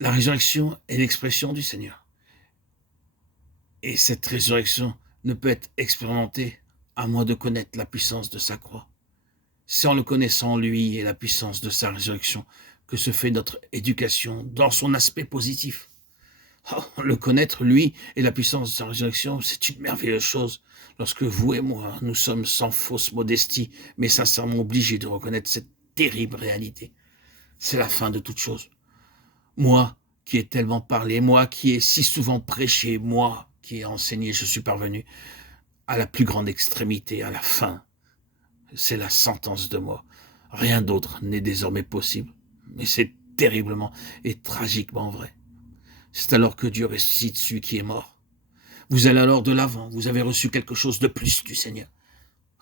La résurrection est l'expression du Seigneur. Et cette résurrection ne peut être expérimentée à moins de connaître la puissance de sa croix. C'est en le connaissant, lui, et la puissance de sa résurrection, que se fait notre éducation dans son aspect positif. Oh, le connaître, lui, et la puissance de sa résurrection, c'est une merveilleuse chose. Lorsque vous et moi, nous sommes sans fausse modestie, mais sincèrement obligés de reconnaître cette terrible réalité. C'est la fin de toute chose. Moi, qui ai tellement parlé, moi, qui ai si souvent prêché, moi, qui ai enseigné, je suis parvenu à la plus grande extrémité, à la fin. C'est la sentence de mort. Rien d'autre n'est désormais possible. Mais c'est terriblement et tragiquement vrai. C'est alors que Dieu ressuscite celui qui est mort. Vous allez alors de l'avant, vous avez reçu quelque chose de plus du Seigneur.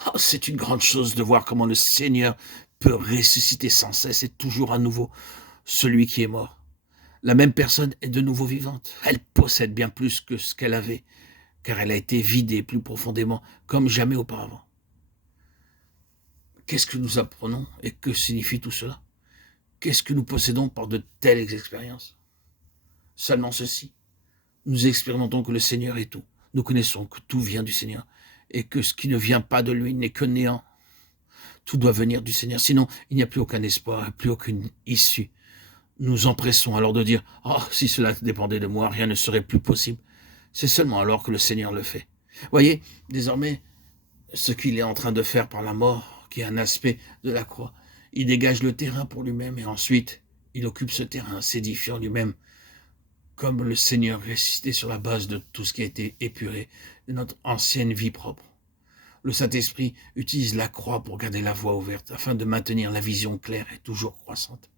Oh, c'est une grande chose de voir comment le Seigneur peut ressusciter sans cesse et toujours à nouveau celui qui est mort. La même personne est de nouveau vivante. Elle possède bien plus que ce qu'elle avait, car elle a été vidée plus profondément, comme jamais auparavant. Qu'est-ce que nous apprenons et que signifie tout cela? Qu'est-ce que nous possédons par de telles expériences? Seulement ceci. Nous expérimentons que le Seigneur est tout. Nous connaissons que tout vient du Seigneur et que ce qui ne vient pas de lui n'est que néant. Tout doit venir du Seigneur, sinon il n'y a plus aucun espoir, plus aucune issue. Nous empressons alors de dire « Oh, si cela dépendait de moi, rien ne serait plus possible. » C'est seulement alors que le Seigneur le fait. Voyez, désormais, ce qu'il est en train de faire par la mort, qui est un aspect de la croix, il dégage le terrain pour lui-même et ensuite il occupe ce terrain, s'édifiant lui-même comme le Seigneur ressuscité sur la base de tout ce qui a été épuré de notre ancienne vie propre. Le Saint-Esprit utilise la croix pour garder la voie ouverte afin de maintenir la vision claire et toujours croissante.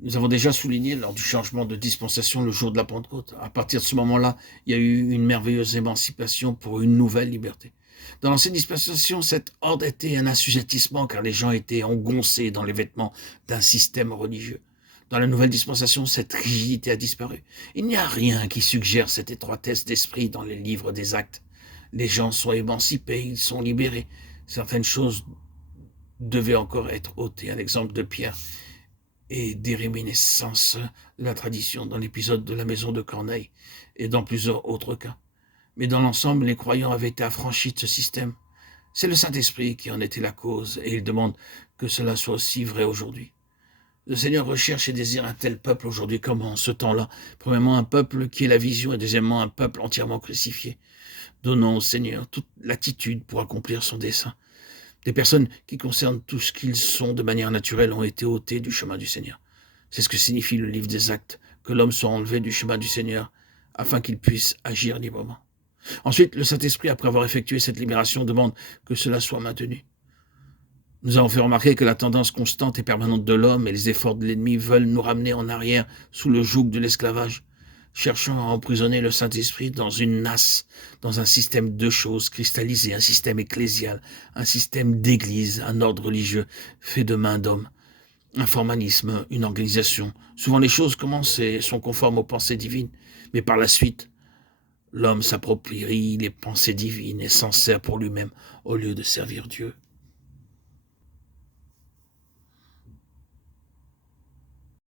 Nous avons déjà souligné lors du changement de dispensation le jour de la Pentecôte. À partir de ce moment-là, il y a eu une merveilleuse émancipation pour une nouvelle liberté. Dans l'ancienne dispensation, cet ordre était un assujettissement car les gens étaient engoncés dans les vêtements d'un système religieux. Dans la nouvelle dispensation, cette rigidité a disparu. Il n'y a rien qui suggère cette étroitesse d'esprit dans les livres des actes. Les gens sont émancipés, ils sont libérés. Certaines choses devaient encore être ôtées. Un exemple de Pierre et des réminiscences de la tradition dans l'épisode de la maison de Corneille et dans plusieurs autres cas. Mais dans l'ensemble, les croyants avaient été affranchis de ce système. C'est le Saint-Esprit qui en était la cause et il demande que cela soit aussi vrai aujourd'hui. Le Seigneur recherche et désire un tel peuple aujourd'hui comme en ce temps-là. Premièrement, un peuple qui ait la vision et deuxièmement, un peuple entièrement crucifié, donnant au Seigneur toute l'attitude pour accomplir son dessein. Des personnes qui concernent tout ce qu'ils sont de manière naturelle ont été ôtées du chemin du Seigneur. C'est ce que signifie le livre des Actes, que l'homme soit enlevé du chemin du Seigneur afin qu'il puisse agir librement. Ensuite, le Saint-Esprit, après avoir effectué cette libération, demande que cela soit maintenu. Nous avons fait remarquer que la tendance constante et permanente de l'homme et les efforts de l'ennemi veulent nous ramener en arrière sous le joug de l'esclavage, cherchant à emprisonner le Saint-Esprit dans une nasse, dans un système de choses cristallisées, un système ecclésial, un système d'église, un ordre religieux fait de main d'homme, un formalisme, une organisation. Souvent les choses commencent et sont conformes aux pensées divines, mais par la suite, l'homme s'approprie les pensées divines et s'en sert pour lui-même au lieu de servir Dieu.